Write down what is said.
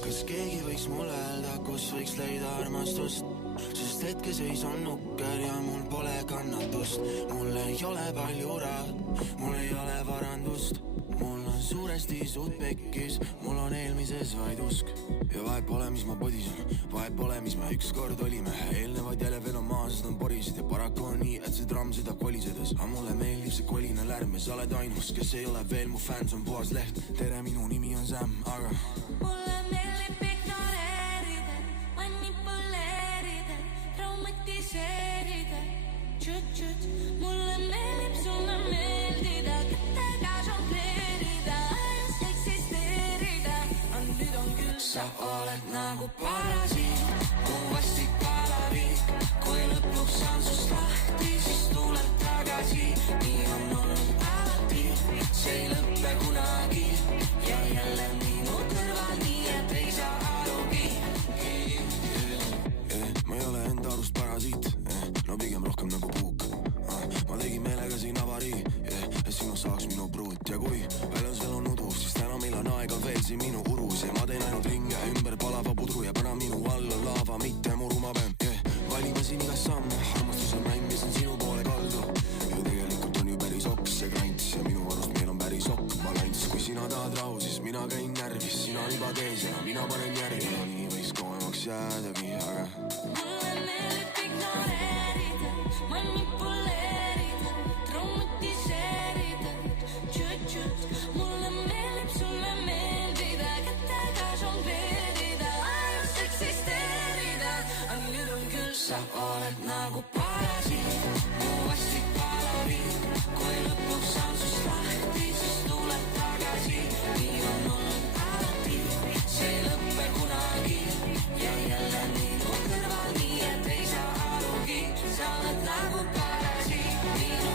Kas keegi võiks mulle öelda, kus võiks leida armastust? Sest hetkeseis on nukker ja mul pole kannatust. Mul ei ole palju raha, mul ei ole varandust. Mul on suuresti suud pekkis, mul on eelmises vaid usk. Ja vahet pole, mis ma podisen, vahet pole, mis me ükskord olime. Eelnevad jälle veel on maas, sest on porisid ja paraku on nii, et see tramm sõidab kolisedes. Aga mulle meeldib see koline lärm ja sa oled ainus, kes ei ole veel mu fänn, see on puhas leht. Tere, minu nimi on Sam, aga mulle meeldib ignoreerida, manipuleerida, traumatiseerida. Tšut-tšut, mulle meeldib sulle meeldida, kätega žongleerida, ajas eksisteerida. Aga nüüd on küll, sa oled nagu parasiit, mu vastik palaviik. Kui lõpuks saan sust lahti, siis tuleb tagasi. Nii on olnud alati, see ei lõppe kunagi. Ja jälle minu kõrval nii, et ei saa arugi. Ma ei ole enda arust parasiit, no pigem rohkem nagu puuk. Ma tegin meelega siin avarii, et sinu saaks minu pruut. Ja kui väljas veel on udu, siis täna meil on aega veel siin minu urus. Ja ma teen ainult ringe ümber palava pudru ja pära minu all on laava, mitte muru ma pean. Valime siin igas samm, armastus on mäng, mis on sinu poole kaldu. Ja tegelikult on ju päris oks see krants ja minu arust meil on päris okk balants. Kui sina tahad rahu, siis mina käin närvis, sina libad ees ja mina panen järgi. Ja nii võiks kauemaks jäädagi, aga mulle meeldib ignoreerida, manipuleerida, traumatiseerida. Tšut-tšut, mulle meeldib sulle meeldida, kätega žongleerida, ajas eksisteerida. Aga nüüd on küll, sa oled nagu parasiit, mu vastik palaviik. Kui lõpuks saan sust lahti, siis tuleb tagasi. Nii on olnud alati, see ei lõppe kunagi. Ja jälle minu kõrval nii, et ei saa arugi. Sa oled nagu parasiit, minu